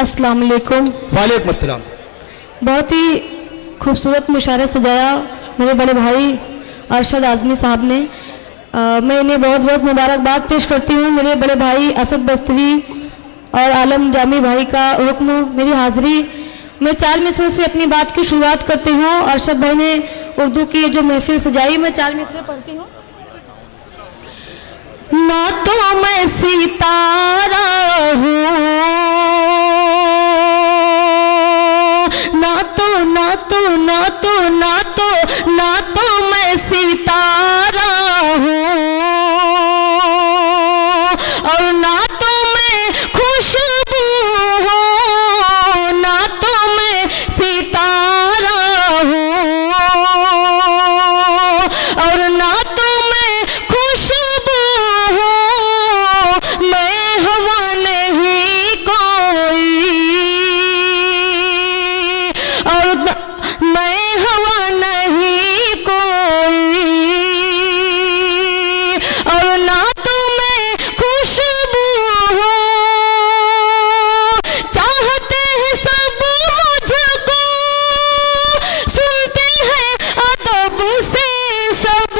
अस्सलाम वालेकुम। वालेकुम अस्सलाम। बहुत ही खूबसूरत मुशायरा सजाया मेरे बड़े भाई अरशद आज़मी साहब ने। मैं इन्हें बहुत बहुत मुबारकबाद पेश करती हूँ। मेरे बड़े भाई असद बस्तरी और आलम जामी भाई का हुक्म मेरी हाज़िरी। मैं 4 मिसरे से अपनी बात की शुरुआत करती हूँ। अरशद भाई ने उर्दू की जो महफिल सजाई, मैं 4 मिसरे पढ़ती हूँ। ना तो मैं सितारा हूँ, ना तो मैं सितारा हूँ, और ना तो मैं खुशबू हूँ, ना तो मैं सितारा हूँ, और ना तो मैं खुशबू हूँ। मैं हवा नहीं कोई, और मैं हवा नहीं कोई, और ना तो मैं खुशबू हूँ। चाहते हैं सब मुझको, सुनते हैं अदब से सब,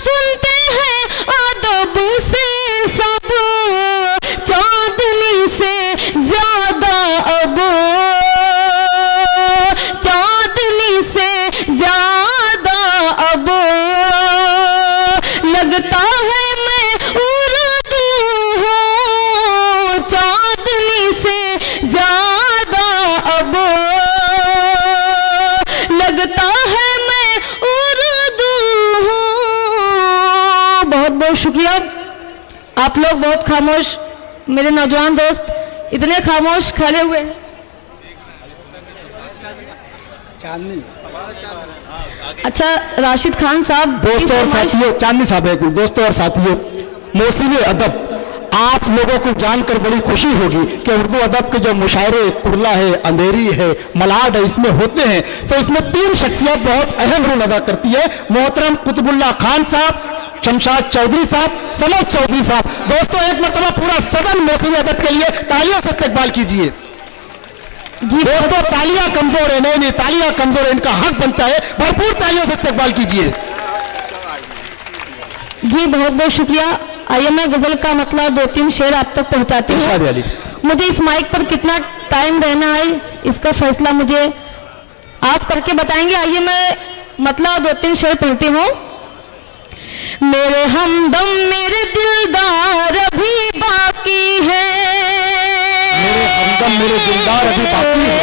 सुनते हैं अदब से सब। चांदनी से ज्यादा अब, चांदनी से ज्यादा अब लगता है मैं उर्दू हूँ। चांदनी से ज्यादा अब लगता है मैं उर्दू हूँ। बहुत बहुत शुक्रिया। आप लोग बहुत खामोश, मेरे नौजवान दोस्त इतने खामोश खड़े हुए हैं। अच्छा राशिद खान साहब। दोस्तों और साथियों, चांदनी साहब एक मिनट। दोस्तों और साथियों, मौसमी अदब आप लोगों को जानकर बड़ी खुशी होगी कि उर्दू अदब के जो मुशायरे कुरला है, अंधेरी है, मलाड है, इसमें होते हैं, तो इसमें 3 शख्सियत बहुत अहम रोल अदा करती है। मोहतरम कुतुबुल्ला खान साहब, शमशाद चौधरी साहब, सनद चौधरी साहब। दोस्तों एक मरतबा पूरा सदन मौसमी अदब के लिए तालियों से इस्तकबाल कीजिए। जी दोस्तों, तालियां कमजोर है, नहीं तालियां कमजोर है, इनका हक बनता है, भरपूर तालियों से इस्तकबाल कीजिए। जी बहुत बहुत शुक्रिया। आइए मैं गजल का मतलब 2-3 शेर आप तक पहुंचाती हूँ। मुझे इस माइक पर कितना टाइम रहना है इसका फैसला मुझे आप करके बताएंगे। आइए मैं मतलब 2-3 शेर पढ़ती हूँ। मेरे हमदम मेरे दिलदार अभी बाकी है, मेरे हमदम मेरे दिलदार अभी बाकी है।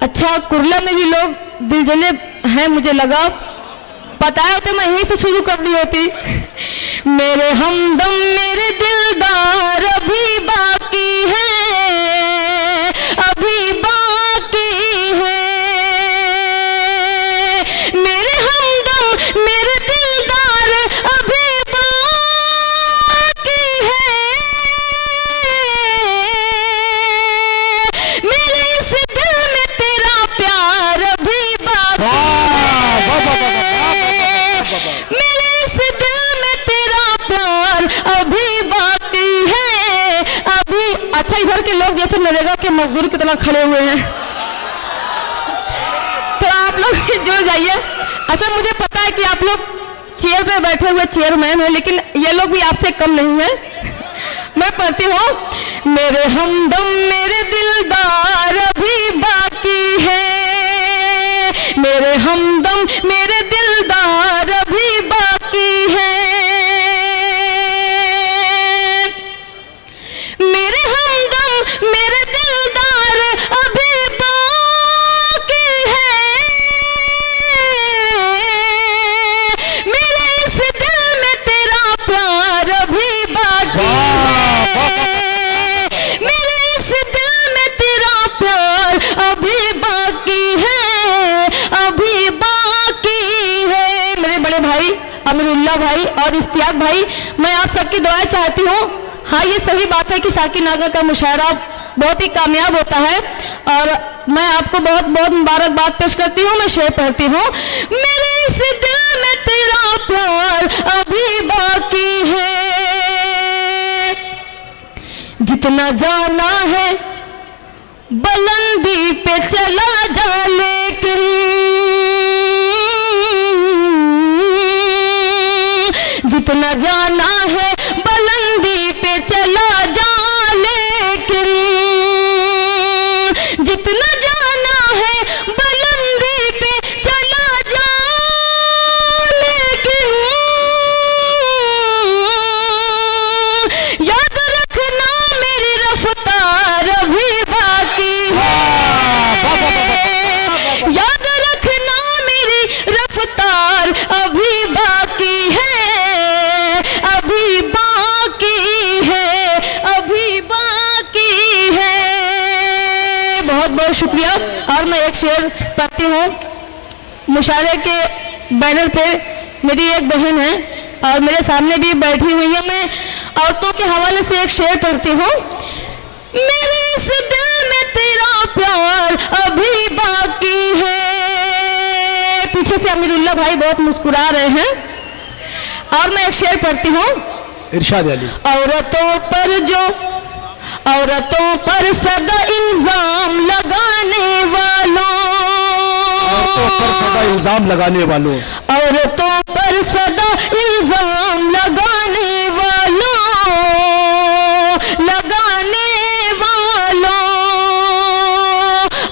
अच्छा कुरला में भी लोग दिलजले हैं, मुझे लगा पता है तो मैं यहीं से शुरू कर दी होती। मेरे हमदम मेरे दिलदार अभी बाकी है, अभी बाकी है। मेरे हमदम मेरे दिलदार अभी बाकी है। मेरे इस दिल में तेरा प्यार अभी बाकी है, मेरे इस दिल में तेरा प्यार अभी बाकी है, अभी। अच्छा इधर के लोग जैसे नरेगा के मजदूर की तरह खड़े हुए हैं, तो आप लोग जुड़ जाइए। अच्छा मुझे पता है कि आप लोग चेयर पे बैठे हुए चेयरमैन हैं, लेकिन ये लोग भी आपसे कम नहीं है। मैं पढ़ती हूँ। मेरे हमदम मेरे दिलदार अभी बाकी है, मेरे हमदम मेरे दिलदार अभी बाकी है। मेरे हमदम मेरे दिलदार अभी बाकी है। मेरे इस दिल में तेरा प्यार अभी बाकी है, मेरे इस दिल में तेरा प्यार अभी बाकी है, अभी बाकी है। मेरे बड़े भाई अमीरुल्लाह भाई और इश्तियाक भाई, मैं आप सबकी दुआएं चाहती हूँ। हाँ ये सही बात है कि साकिर नागा का मुशायरा बहुत ही कामयाब होता है, और मैं आपको बहुत बहुत मुबारकबाद पेश करती हूँ। मैं शेर पढ़ती हूँ। मेरे इस दिल में तेरा प्यार अभी बाकी है, जितना जाना है बुलंदी पे चला जा, लेकिन जितना जाना है बुलंदी पे चला जा, लेकिन जितना जाना है बुलंदी पे चला जा, लेकिन याद रखना मेरी रफ्तार अभी बाकी है, याद रखना मेरी रफ्तार अभी बाकी है, अभी बाकी है, अभी बाकी है। बहुत बहुत शुक्रिया। और मैं एक शेर पढ़ती हूँ। मुशायरे के बैनर पे मेरी एक बहन है और मेरे सामने भी बैठी हुई है। मैं औरतों के हवाले से एक शेर पढ़ती हूँ। मेरे इस दिल में तेरा प्यार अभी बाकी है। पीछे से अमीरुल्लाह भाई बहुत मुस्कुरा रहे हैं। और मैं एक शेर पढ़ती हूँ। इरशाद अली। औरतों पर सदा इल्जाम लगाने वालों, इल्जाम लगाने वालों, औरतों पर सदा इल्जाम लगाने वालों, लगाने वालों,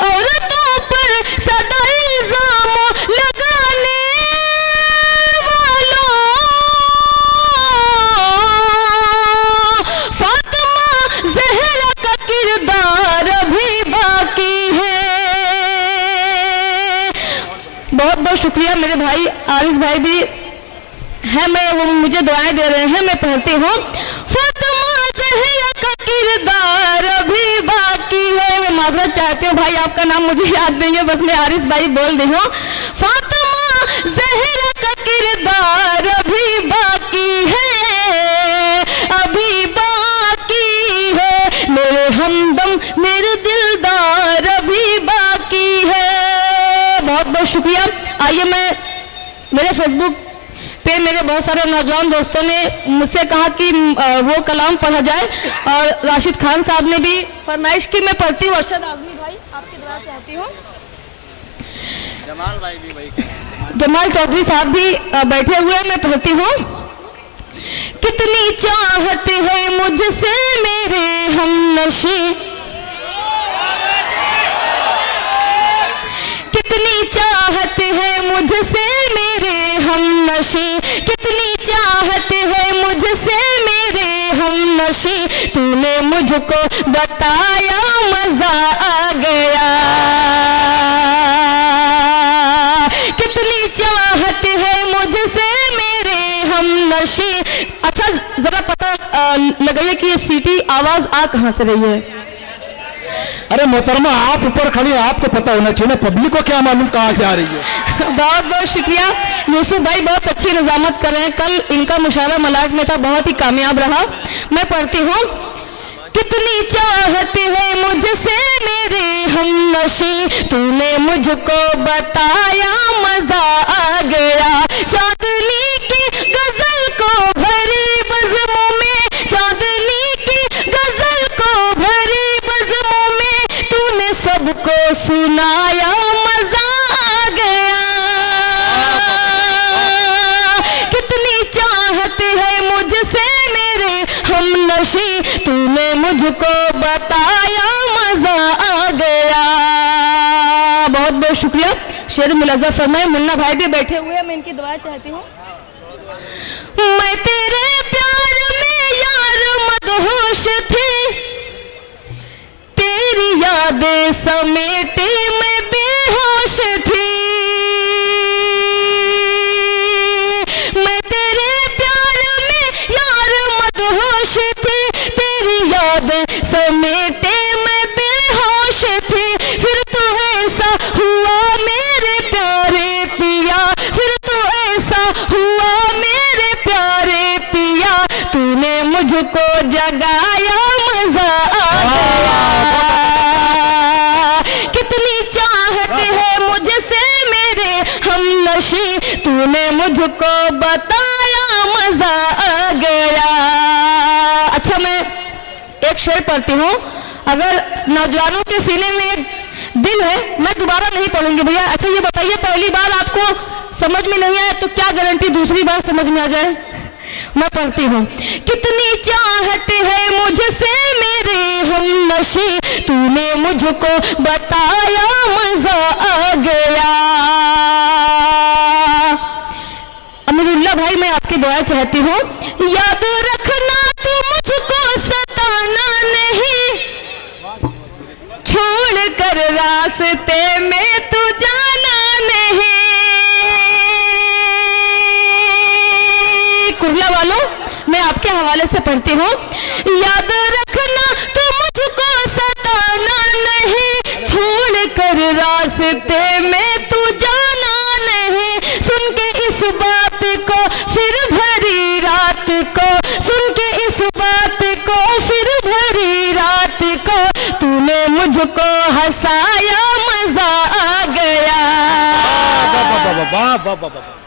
औरतों पर सदा इल्जाम लगाने वालों, फातिमा ज़हरा का किरदार अभी बाकी है। बहुत बहुत शुक्रिया। मेरे भाई आरिस भाई भी है, मैं वो मुझे दुआएं दे रहे हैं, मैं पढ़ती हूँ। फातिमा ज़हरा का किरदार अभी बाकी है। मैं माफ़रत चाहती हूँ भाई, आपका नाम मुझे याद नहीं है, बस मैं आरिस भाई बोल दी हूँ। फातिमा ज़हरा का किरदार अभी बाकी है, अभी बाकी है। मेरे हमदम मेरे दिलदार अभी बाकी है। बहुत बहुत शुक्रिया। आइए, मैं मेरे फेसबुक पे मेरे बहुत सारे नौजवान दोस्तों ने मुझसे कहा कि वो कलाम पढ़ा जाए, और राशिद खान साहब ने भी फरमाइश की। मैं पढ़ती हूँ। अरशद आज़मी भाई, आपकी दुआ चाहती हूँ। जमाल भाई भी भाई, जमाल चौधरी साहब भी बैठे हुए, मैं पढ़ती हूँ। कितनी चाहत है मुझसे मेरे हमनशी, कितनी चाहत है मुझसे मेरे हमनशी, कितनी चाहत है मुझसे मेरे हमनशी, तूने मुझको बताया मजा आ गया। कितनी चाहत है मुझसे मेरे हमनशी। अच्छा, जरा पता लगाइए कि ये सीटी आवाज आ कहाँ से रही है। अरे मोहतरमा, आप ऊपर खड़ी हैं, आपको पता होना चाहिए ना, पब्लिक को क्या मालूम कहाँ से आ रही है। बहुत बहुत शुक्रिया। यूसुफ भाई बहुत अच्छी निजामत कर रहे हैं। कल इनका मुशायरा मलाक में था, बहुत ही कामयाब रहा। मैं पढ़ती हूँ। कितनी चाहत है मुझसे मेरे हमनशी, तूने मुझको बताया मजा आ गया। चांदनी की गजल को भरी बज़्मों में, चांदनी की गजल को भरी बज़्मों में, तूने सबको सुनाया मजा आ गया। कितनी चाहत है मुझसे मेरे हमनशी, तूने मुझको बताया मजा आ गया। बहुत बहुत शुक्रिया। शेर मुलज़्ज़फ़ फरमाए। मुन्ना भाई भी बैठे हुए हैं, मैं इनकी दुआ चाहती हूँ। मैं तेरे प्यार में यार मदहोश थी, तेरी यादें समेटे मैं बेहोश थी। मैं तेरे प्यार में यार मदहोश थी, तेरी यादें समेटे मैं बेहोश थी। फिर तो ऐसा हुआ मेरे प्यारे पिया, फिर तो ऐसा हुआ मेरे प्यारे पिया, तूने मुझको जगाया मजा आ गया। कितनी चाहत है मुझसे मेरे हमनशी, तूने मुझको बताया मजा आ गया। अच्छा, मैं एक शेर पढ़ती हूँ। अगर नौजवानों के सीने में एक दिल है, मैं दोबारा नहीं पढ़ूंगी भैया। अच्छा ये बताइए, पहली बार आपको समझ में नहीं आया तो क्या गारंटी दूसरी बार समझ में आ जाए? मैं पढ़ती हूँ। कितनी चाहत है मुझसे मेरे हमनशी, तूने मुझको बताया मजा आ गया। अमीरुल्लाह भाई, मैं आपकी दुआ चाहती हूँ, याद रखना तू मुझको सताना नहीं, छोड़ कर रास्ते में तू जाना नहीं। कुर्ला वालों, मैं आपके हवाले से पढ़ती हूँ। याद रखना तू मुझको सताना नहीं, छोड़ कर रास्ते में तू जाना नहीं। सुन के इस बात को फिर भरी रात को, सुन के इस बात को फिर भरी रात को, तूने मुझको हंसाया मजा आ गया। वाह वाह वाह वाह वाह।